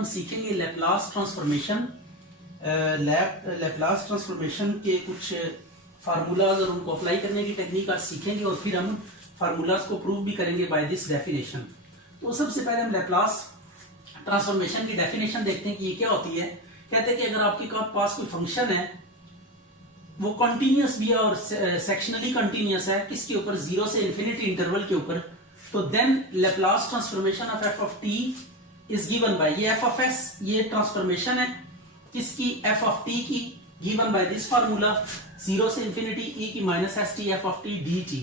हम सीखेंगे Laplace transformation. Laplace transformation के कुछ फार्मूलाज और उनको अप्लाई करने की टेक्निक आज सीखेंगे और फिर हम फार्मूलाज को प्रूव भी करेंगे बाय दिस डेफिनेशन। तो सबसे पहले हम लैप्लास ट्रांसफॉर्मेशन की डेफिनेशन देखते हैं कि ये क्या होती है। कहते हैं कि अगर आपके पास कोई फंक्शन है, वो कंटिन्यूअस भी है और सेक्शनली कंटिन्यूअस है, किसके ऊपर, 0 से इंफिनिटी इंटरवल के ऊपर, तो then Laplace transformation of F of T is given by, ये एफ ऑफ एस, ये ट्रांसफॉर्मेशन है किसकी, एफ ऑफ टी की, गिवन बाय दिस फार्मूला 0 से इंफिनिटी e की minus S T F of T D T,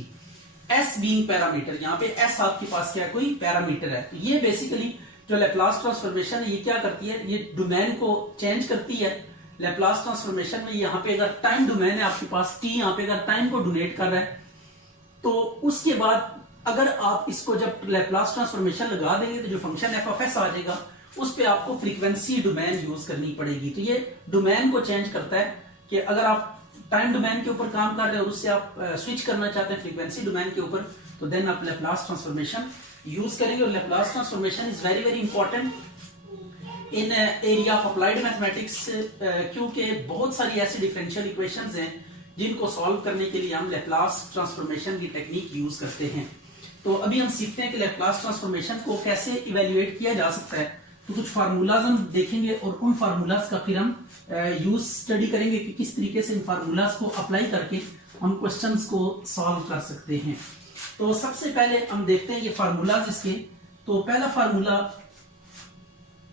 S being parameter. यहाँ पे S आपके पास क्या है, कोई पैरामीटर है। तो ये बेसिकली जो लैप्लास ट्रांसफॉर्मेशन है ये क्या करती है, ये डोमेन को चेंज करती है। लैप्लास ट्रांसफॉर्मेशन में यहाँ पे अगर टाइम डोमेन है आपके पास, टी यहाँ पे अगर टाइम को डोनेट कर रहा है, तो उसके बाद अगर आप इसको जब लैप्लास ट्रांसफॉर्मेशन लगा देंगे तो जो फंक्शन एफ ऑफ एस आ जाएगा, उस पे आपको फ्रीक्वेंसी डोमेन यूज करनी पड़ेगी। तो ये डोमेन को चेंज करता है कि अगर आप टाइम डोमेन के ऊपर काम कर रहे हो और उससे आप स्विच करना चाहते हैं फ्रीक्वेंसी डोमेन के ऊपर, तो देन आप लैप्लास ट्रांसफॉर्मेशन यूज करेंगे। और Laplace transformation is very very important in area of applied mathematics, क्योंकि बहुत सारी ऐसी डिफरेंशियल इक्वेशंस हैं जिनको सॉल्व करने के लिए हम लैप्लास ट्रांसफॉर्मेशन की टेक्निक यूज करते हैं। तो अभी हम सीखते हैं कि लैप्लास ट्रांसफॉर्मेशन को कैसे इवेल्युएट किया जा सकता है। तो कुछ फार्मूलाज हम देखेंगे और उन फार्मूलाज का फिर हम यूज स्टडी करेंगे कि किस तरीके से इन फार्मूलाज को अप्लाई करके हम क्वेश्चंस को सॉल्व कर सकते हैं। तो सबसे पहले हम देखते हैं ये फार्मूलाज इसके। तो पहला फार्मूला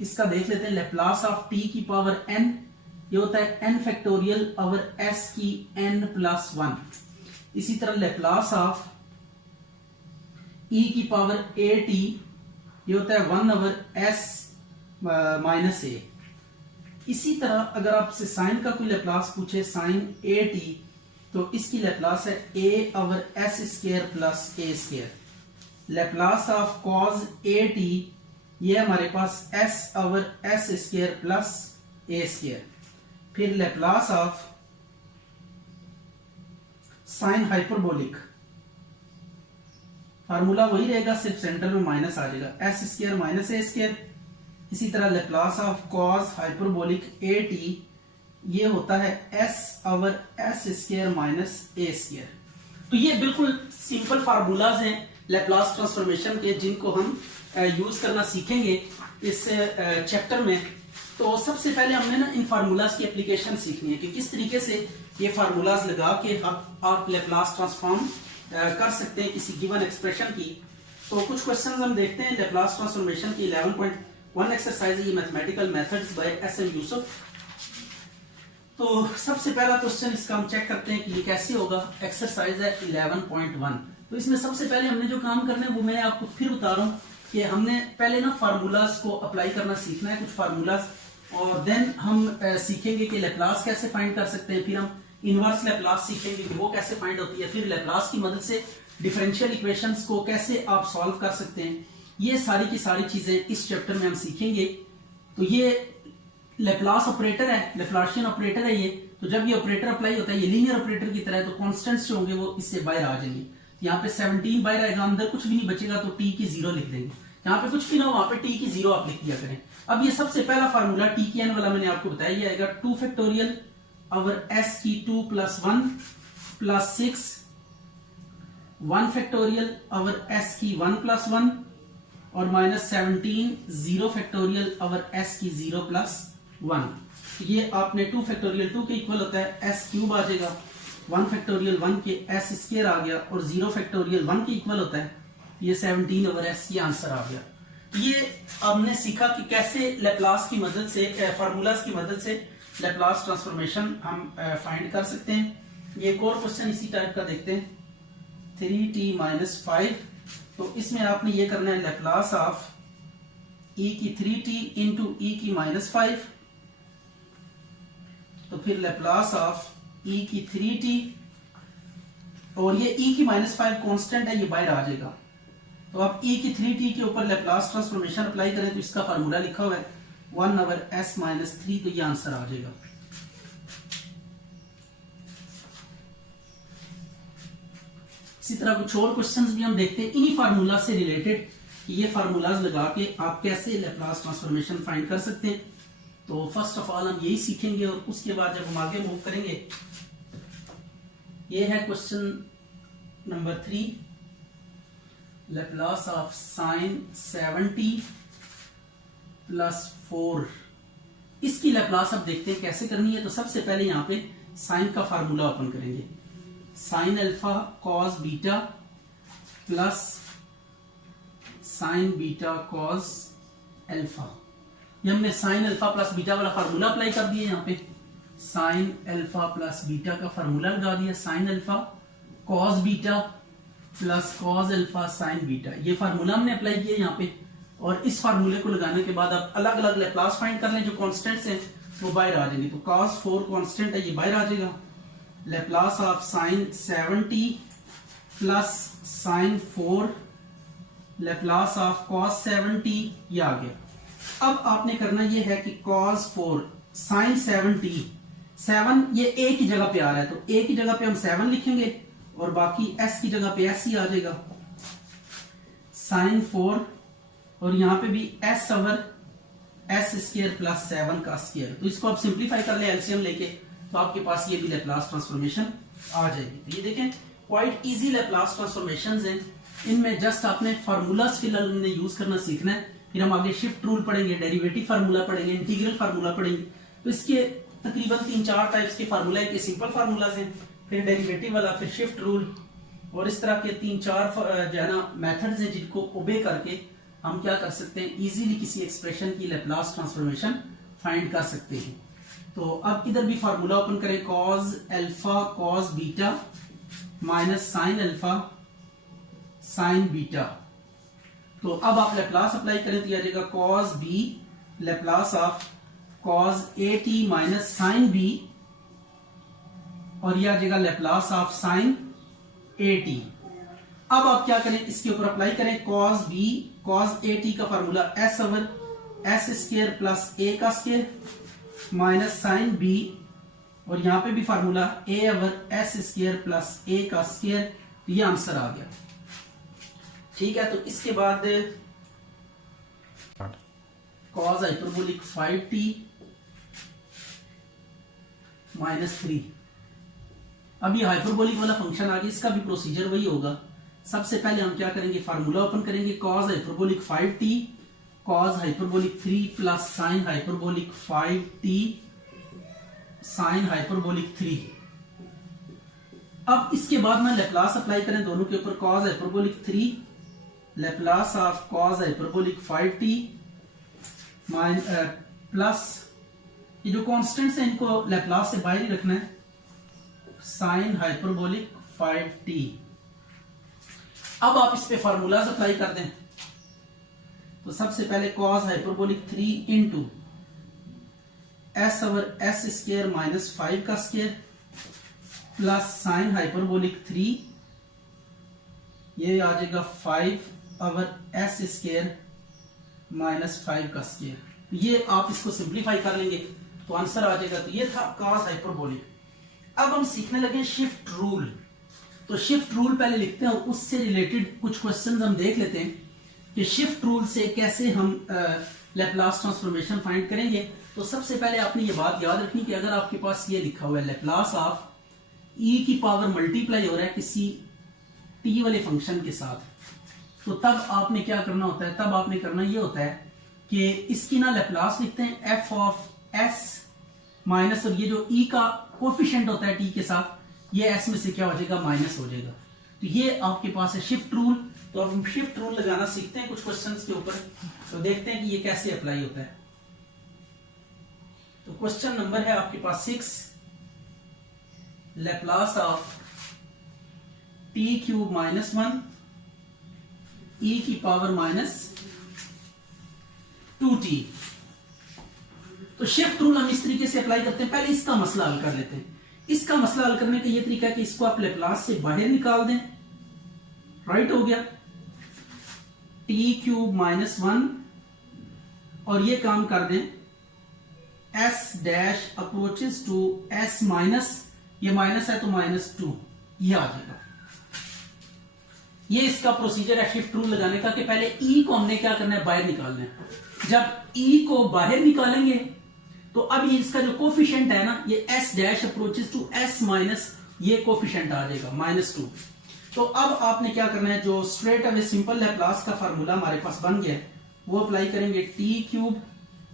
इसका देख लेते हैं, लैप्लास ऑफ टी की पावर n, ये होता है n फैक्टोरियल ओवर s की n प्लस 1। इसी तरह लैप्लास ऑफ e की पावर at, ये होता है 1 ओवर s माइनस a। इसी तरह अगर आपसे साइन का कोई लैप्लास पूछे, साइन at, तो इसकी लैप्लास है a over s square plus a square. Laplace of cos at, ये हमारे पास s over s square plus a square. फिर Laplace of sine hyperbolic, formula वही रहेगा, सिर्फ सेंटर में माइनस आ जाएगा, s square minus a square. इसी तरह Laplace of cos hyperbolic at, ये होता है s over s square minus a square. तो ये बिल्कुल सिंपल फार्मूलाज हैं लैप्लास ट्रांसफॉर्मेशन के, जिनको हम यूज करना सीखेंगे इस चैप्टर में। तो सबसे पहले हमने ना इन फार्मूलाज की एप्लीकेशन सीखनी है कि किस तरीके से ये फार्मूलाज लगा के आप लैप्लास ट्रांसफॉर्म कर सकते हैं किसी गिवन एक्सप्रेशन की। तो कुछ क्वेश्चंस हम देखते हैं लैप्लास ट्रांसफॉर्मेशन की। 11.1 एक्सरसाइज है ये, mathematical methods by SM Yusuf. तो सबसे पहला क्वेश्चन इसका हम चेक करते हैं कि ये कैसे होगा। एक्सरसाइज है 11.1। तो इसमें सबसे पहले हमने जो काम करना है वो मैं आपको फिर बता रहा हूँ कि हमने पहले ना फार्मूलाज को अप्लाई करना सीखना है, कुछ फार्मूलाज, और देन हम सीखेंगे कि लैप्लास कैसे फाइंड कर सकते हैं। फिर हम इनवर्स लैप्लास सीखेंगे कि वो कैसे फाइंड होती है। फिर लैप्लास की मदद से डिफरेंशियल इक्वेशंस को कैसे आप सॉल्व कर सकते हैं। ये सारी की सारी चीजें इस चैप्टर में हम सीखेंगे। तो ये लैप्लास ऑपरेटर है, लैप्लासियन ऑपरेटर है ये। तो जब ये ऑपरेटर अप्लाई होता है, ये लीनियर ऑपरेटर की तरह है, तो कॉन्स्टेंट्स जो होंगे वो इससे बाहर आ जाएंगे। यहाँ पे 17 बाहर आएगा, अंदर कुछ भी नहीं बचेगा, तो t की 0 लिख देंगे। यहाँ पे कुछ भी ना हो, वहां पे t की 0 आप लिख दिया करें। अब ये सबसे पहला फार्मूला t की n वाला मैंने आपको बताया, ये आएगा 2 फैक्टोरियल ओवर s की 2 plus 1 plus 6, 1 factorial over s की 1 प्लस 1 और माइनस 17, 0 फैक्टोरियल ओवर s की 0 प्लस 1। ये आपने 2 फैक्टोरियल 2 के इक्वल होता है s क्यूब आ जाएगा, 1 फैक्टोरियल 1 के s स्क्वायर आ गया, और 0 फैक्टोरियल 1 के इक्वल होता है ये 17 ओवर s, ये आंसर आ गया। ये हमने सीखा कि कैसे लैप्लास की मदद से, फार्मूलाज की मदद से लैप्लास ट्रांसफॉर्मेशन हम फाइंड कर सकते हैं। ये एक और क्वेश्चन इसी टाइप का देखते हैं, 3t माइनस 5। तो इसमें आपने ये करना है लैप्लास ऑफ e की 3t इंटू e की माइनस 5, तो फिर लैप्लास ऑफ e की 3t, और ये e की माइनस 5 कॉन्स्टेंट है, ये बाहर आ जाएगा। तो आप e की 3t के ऊपर लैप्लास ट्रांसफॉर्मेशन अप्लाई करें तो इसका फार्मूला लिखा हुआ है 1 ओवर s माइनस 3, तो ये आंसर आ जाएगा। इसी तरह कुछ और क्वेश्चंस भी हम देखते हैं इन्हीं फार्मूला से रिलेटेड। कि ये फार्मूलाज लगा के आप कैसे लैप्लास ट्रांसफॉर्मेशन फाइंड कर सकते हैं। तो फर्स्ट ऑफ ऑल हम यही सीखेंगे और उसके बाद जब हम आगे मूव करेंगे, ये है question number 3, Laplace of sign 70 plus 4। इसकी लैप्लास अब देखते हैं कैसे करनी है। तो सबसे पहले यहाँ पे साइन का फार्मूला ओपन करेंगे, sine alpha cos beta plus sign beta cos alpha. ये हमने साइन अल्फा प्लस बीटा वाला फार्मूला अप्लाई कर दिया। यहाँ पे साइन अल्फा प्लस बीटा का फार्मूला लगा दिया, sine alpha cos beta plus cos alpha sign beta, ये फार्मूला हमने अप्लाई किया यहाँ पे। और इस फार्मूले को लगाने के बाद आप अलग अलग लैप्लास फाइंड कर लें, जो कांस्टेंट्स हैं वो बाहर आ जाएंगे। तो cos 4 कांस्टेंट है, ये बाहर आ जाएगा। Laplace of sign 70 plus sign 4, Laplace of cos 70, ये आ गया। अब आपने करना ये है कि cos 4 साइन 70, 7 ये a की जगह पे आ रहा है, तो a की जगह पे हम 7 लिखेंगे और बाकी s की जगह पे s ही आ जाएगा, साइन 4, और यहाँ पे भी s over s square plus 7 का स्क्वायर। तो इसको आप सिंप्लीफाई कर ले एलसीएम लेके, तो आपके पास ये भी लैप्लास ट्रांसफॉर्मेशन आ जाएगी। तो ये देखें क्वाइट इजी लैप्लास ट्रांसफॉर्मेशंस हैं। इनमें जस्ट आपने फार्मूलाज फिलहाल हमने यूज करना सीखना है, फिर हम आगे शिफ्ट रूल पढ़ेंगे, डेरिवेटिव फार्मूला पढ़ेंगे, इंटीग्रल फार्मूला पढ़ेंगे। तो इसके तकरीबन 3-4 टाइप्स के फार्मूला है कि सिंपल फार्मूलाज हैं, फिर डेरिवेटिव वाला, फिर शिफ्ट रूल, और इस तरह के 3-4 जो है ना मेथड्स हैं जिनको ओबे करके हम क्या कर सकते हैं, इजीली किसी एक्सप्रेशन की लैप्लास ट्रांसफॉर्मेशन फाइंड कर सकते हैं। तो अब इधर भी फार्मूला ओपन करें, cos alpha cos beta minus sine alpha sign beta. तो अब आप लैप्लास अप्लाई करें तो यह आ जाएगा cos b Laplace of cos at minus sine b, और यह आ जाएगा लैप्लास ऑफ साइन at। अब आप क्या करें, इसके ऊपर अप्लाई करें cos b cos at का formula s over s square plus a का स्क्वायर माइनस साइन b, और यहां पे भी formula a over s square plus a का स्क्वायर। तो ये आंसर आ गया, ठीक है। तो इसके बाद cos हाइपरबोलिक 5t माइनस 3। अब ये हाइपरबोलिक वाला फंक्शन आ गया, इसका भी प्रोसीजर वही होगा। सबसे पहले हम क्या करेंगे, फार्मूला ओपन करेंगे, cos hyperbolic 5t cos hyperbolic 3 plus sine hyperbolic 5t sine hyperbolic 3। अब इसके बाद में लैप्लास अप्लाई करें दोनों के ऊपर, cos hyperbolic 3 Laplace of cos hyperbolic 5t plus ये जो कांस्टेंट्स हैं इनको लैप्लास से बाहर ही रखना है, साइन हाइपरबोलिक 5t। अब आप इस पे फार्मूलाज अप्लाई कर दें। तो सबसे पहले cos hyperbolic 3 into s over s square minus 5 का स्क्वायर प्लस साइन हाइपरबोलिक 3, ये आ जाएगा 5 ओवर s स्क्वायर माइनस 5 का स्क्वायर। ये आप इसको सिंप्लीफाई कर लेंगे तो आंसर आ जाएगा। तो ये था cos हाइपरबोलिक। अब हम सीखने लगे शिफ्ट रूल। तो शिफ्ट रूल पहले लिखते हैं और उससे रिलेटेड कुछ क्वेश्चंस हम देख लेते हैं कि शिफ्ट रूल से कैसे हम लैप्लास ट्रांसफॉर्मेशन फाइंड करेंगे। तो सबसे पहले आपने ये बात याद रखनी कि अगर आपके पास ये लिखा हुआ है लैप्लास ऑफ e की पावर मल्टीप्लाई हो रहा है किसी t वाले फंक्शन के साथ, तो तब आपने क्या करना होता है, तब आपने करना ये होता है कि इसकी ना लैप्लास लिखते हैं f ऑफ s माइनस, और ये जो e का कोफिशिएंट होता है t के साथ, ये s में से क्या हो जाएगा, माइनस हो जाएगा। तो ये आपके पास है शिफ्ट रूल। तो अब हम शिफ्ट रूल लगाना सीखते हैं कुछ क्वेश्चंस के ऊपर, तो देखते हैं कि ये कैसे अप्लाई होता है। तो क्वेश्चन नंबर है आपके पास 6, Laplace of t cube minus 1 e की पावर माइनस 2t। तो शिफ्ट रूल हम इस तरीके से अप्लाई करते हैं। पहले इसका मसला हल कर लेते हैं। इसका मसला हल करने का ये तरीका है कि इसको आप लैप्लास से बाहर निकाल दें, राइट हो गया, t क्यूब माइनस 1, और ये काम कर दें s dash approaches to s minus, ये माइनस है तो माइनस 2, ये आ जाएगा। ये इसका प्रोसीजर है शिफ्ट रूल लगाने का कि पहले ई को हमने क्या करना है, बाहर निकालना है। जब ई को बाहर निकालेंगे तो अब ये इसका जो कोफिशिएंट है ना, ये S dash approaches to S minus, ये कोफिशिएंट आ जाएगा -2। तो अब आपने क्या करना है, जो स्ट्रेट अवे सिंपल लैप्लास का फार्मूला हमारे पास बन गया है वो अप्लाई करेंगे, टी क्यूब,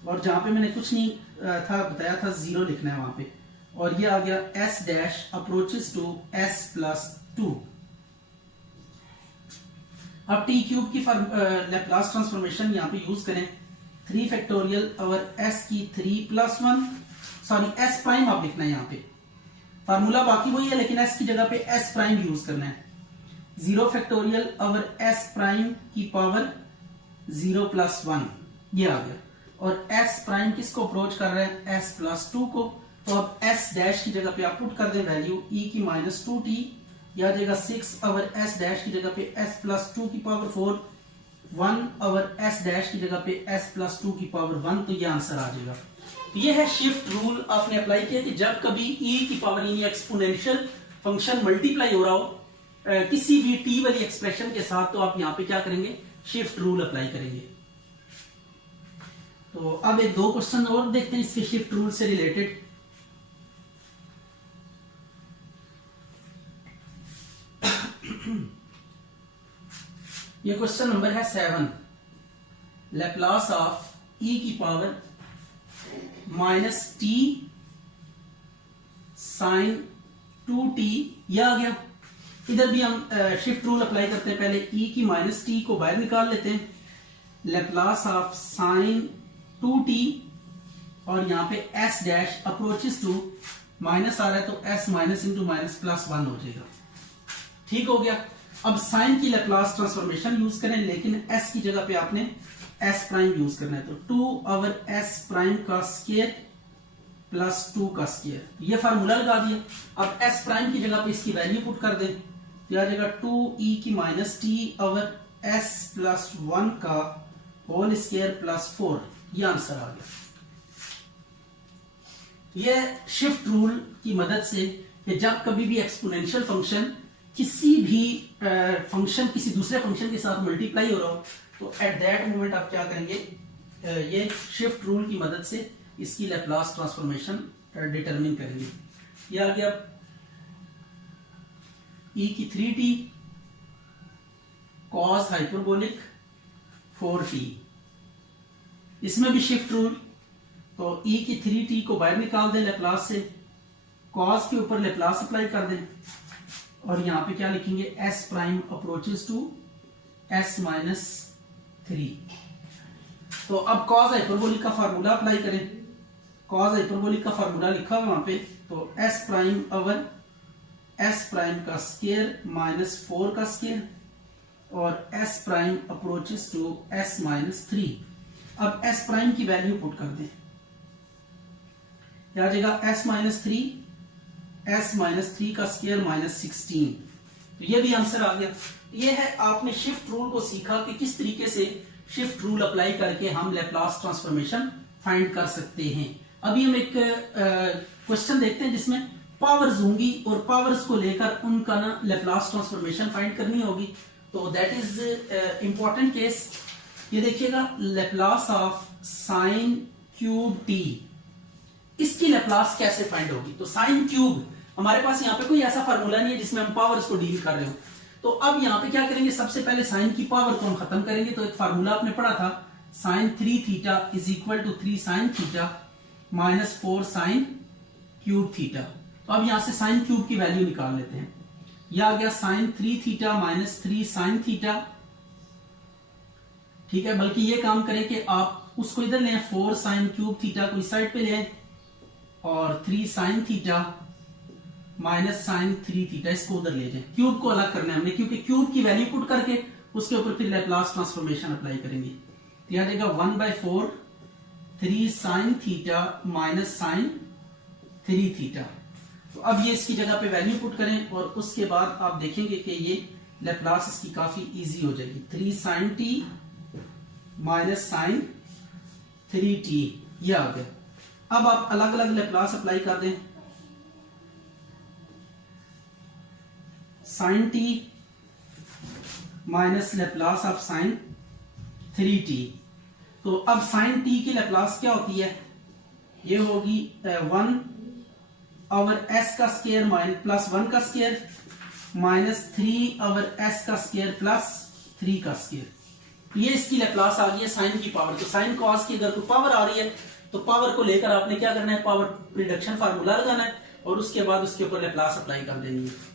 और जहां पे मैंने कुछ नहीं था बताया था 0 लिखना है वहां पे, और ये आ गया S dash approaches to S plus 2। अब टी क्यूब की लैप्लास ट्रांसफॉर्मेशन यहां पे यूज करें, 3 फैक्टोरियल और एस की 3+1, सॉरी एस प्राइम आप लिखना है यहाँ पे, फार्मूला बाकी वही है लेकिन एस की जगह पे एस प्राइम यूज करना है। 0 फैक्टोरियल और एस प्राइम की पावर 0+1, ये आ गया, और एस प्राइम किसको अप्रोच कर रहा है, एस प्लस 2 को। तो अब एस डैश की जगह पे आप पुट कर दें वैल्यू ई की -2t, यह आ जाएगा 6 और एस डैश की जगह पे एस प्लस 2 की पावर 4, 1 और एस डैश की जगह पे एस प्लस 2 की पावर 1, तो ये आंसर आ जाएगा। ये है शिफ्ट रूल आपने अप्लाई किया कि जब कभी ई की पावर यानी एक्सपोनेंशियल फंक्शन मल्टीप्लाई हो रहा हो किसी भी टी वाली एक्सप्रेशन के साथ, तो आप यहां पे क्या करेंगे, शिफ्ट रूल अप्लाई करेंगे। तो अब एक 2 क्वेश्चन और देखते हैं इसके शिफ्ट रूल से रिलेटेड। ये क्वेश्चन नंबर है 7, लैप्लास ऑफ ई की पावर -t sin 2t, यह आ गया। इधर भी हम शिफ्ट रूल अप्लाई करते हैं, पहले e की -t को बाहर निकाल लेते हैं, लैप्लास ऑफ sin 2t, और यहां पे s dash approaches to minus आ रहा है तो s माइनस इंटू माइनस +1 हो जाएगा। ठीक हो गया। अब साइन की लैप्लास ट्रांसफॉर्मेशन यूज करें, लेकिन s की जगह पे आपने s प्राइम यूज करना है, तो 2 ओवर s प्राइम का स्क्वायर प्लस 2 का स्क्वायर, ये फार्मूला लगा दिया। अब s प्राइम की जगह पे इसकी वैल्यू पुट कर दें, तो आ जाएगा 2e की -t ओवर s प्लस 1 का होल स्क्वायर प्लस 4, ये आंसर आ गया। ये शिफ्ट रूल की मदद से कि जब कभी भी एक्सपोनेंशियल फंक्शन किसी भी फंक्शन किसी दूसरे फंक्शन के साथ मल्टीप्लाई हो रहा हो, तो एट दैट मोमेंट आप क्या करेंगे, ये शिफ्ट रूल की मदद से इसकी लैप्लास ट्रांसफॉर्मेशन डिटरमिन करेंगे। ये आ गया e की 3t cos हाइपरबोलिक 4t, इसमें भी शिफ्ट रूल, तो e की 3t को बाहर निकाल दें लैप्लास से, cos के ऊपर लैप्लास अप्लाई कर दें, और यहां पे क्या लिखेंगे, s prime approaches to s minus 3। तो अब cos हाइपरबोलिक का फार्मूला अप्लाई करें, cos हाइपरबोलिक का फार्मूला लिखा हुआ वहां पे, तो s prime over s prime का स्क्वायर माइनस 4 का स्क्वायर, और s prime approaches to s minus 3। अब s प्राइम की वैल्यू पुट कर दें, क्या आ जाएगा, s माइनस 3 का स्क्वायर -16, तो ये भी आंसर आ गया। ये है आपने शिफ्ट रूल को सीखा कि किस तरीके से शिफ्ट रूल अप्लाई करके हम लैप्लास ट्रांसफॉर्मेशन फाइंड कर सकते हैं। अभी हम एक क्वेश्चन देखते हैं जिसमें पावर्स होंगी और पावर्स को लेकर उनका ना लैप्लास ट्रांसफॉर्मेशन फाइंड करनी होगी, तो दैट इज इंपॉर्टेंट केस। ये देखिएगा, Laplace of sine cube T, इसकी लैप्लास कैसे फाइंड होगी। तो साइन क्यूब, हमारे पास यहाँ पे कोई ऐसा फार्मूला नहीं है जिसमें हम पावर्स को डील कर रहे हो, तो अब यहाँ पे क्या करेंगे, सबसे पहले साइन की पावर को हम खत्म करेंगे। तो एक फार्मूला आपने पढ़ा था, sine 3 theta is equal to 3 sine theta minus 4 sine cube theta. तो अब यहां से साइन क्यूब की वैल्यू निकाल लेते हैं, यह आ गया sine 3 theta minus 3 sine theta. ठीक है, बल्कि ये काम करें कि आप उसको इधर लें, 4 साइन क्यूब थीटा को इस साइड पे लें, और 3 sine theta minus sine 3 theta इसको उधर ले जाएं। क्यूब को अलग करना है हमने, क्योंकि क्यूब की वैल्यू पुट करके उसके ऊपर फिर लैप्लास ट्रांसफॉर्मेशन अप्लाई करेंगे। तो यह आ जाएगा 1/4 3 sine theta minus sine 3 theta. तो अब ये इसकी जगह पे वैल्यू पुट करें, और उसके बाद आप देखेंगे कि ये लैप्लास इसकी काफी इजी हो जाएगी। 3 sign T minus sign 3t, ये आ गया। अब आप अलग अलग लैप्लास अप्लाई कर दें, sine T minus Laplace of sine 3t। तो अब साइन t की लेप्लास क्या होती है, ये होगी 1/s का स्क्वायर प्लस 1 का स्क्वायर माइनस 3/s का स्क्वायर प्लस 3 का स्क्वायर। ये इसकी लेप्लास आ गई है साइन की पावर। तो साइन कॉस की अगर कोई पावर आ रही है तो पावर को लेकर आपने क्या करना है, पावर रिडक्शन फार्मूला लगाना है और उसके बाद उसके ऊपर लेप्लास अप्लाई कर देनी है।